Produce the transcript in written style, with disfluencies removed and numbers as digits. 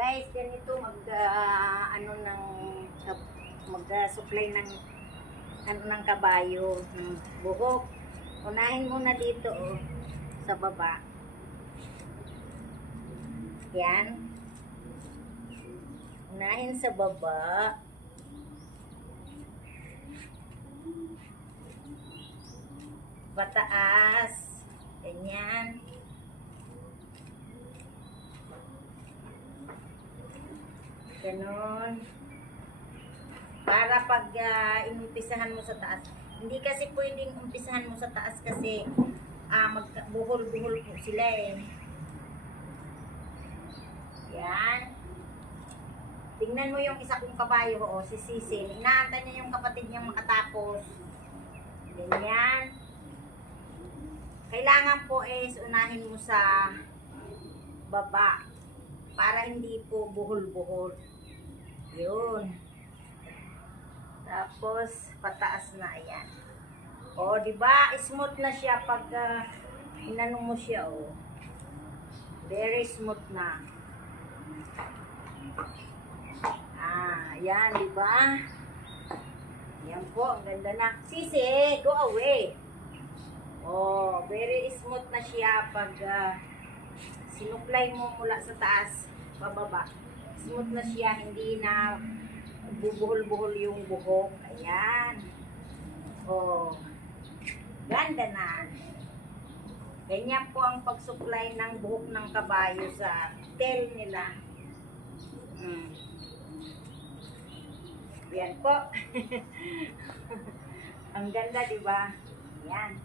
Guys, ganito mag-supply ng ng kabayo ng buhok. Unahin muna dito sa baba. Yan. Unahin sa baba. Pataas. Ganyan. Ganon. Para pag inumpisahan mo sa taas. Hindi kasi pwedeng umpisahan mo sa taas kasi magbuhol-buhol po sila eh. Yan. Tingnan mo yung isa kong kabayo si Sisi. Inaantay niya yung kapatid niyang makatapos. Ganyan. Kailangan po unahin mo sa baba para hindi po buhol-buhol. Yun. Tapos pataas na yan. Di ba? Smooth na siya pag inano mo siya Very smooth na. Yan, di ba? Yan po, ang ganda na. Sisi, go away. Very smooth na siya pag sinuklay mo mula sa taas, pababa. Smooth na siya, hindi na bubuhol-buhol yung buhok. Ayan. Ganda na. Ganyan po ang pagsuklay ng buhok ng kabayo sa tail nila. Yan po. Ang ganda, di ba? Yan.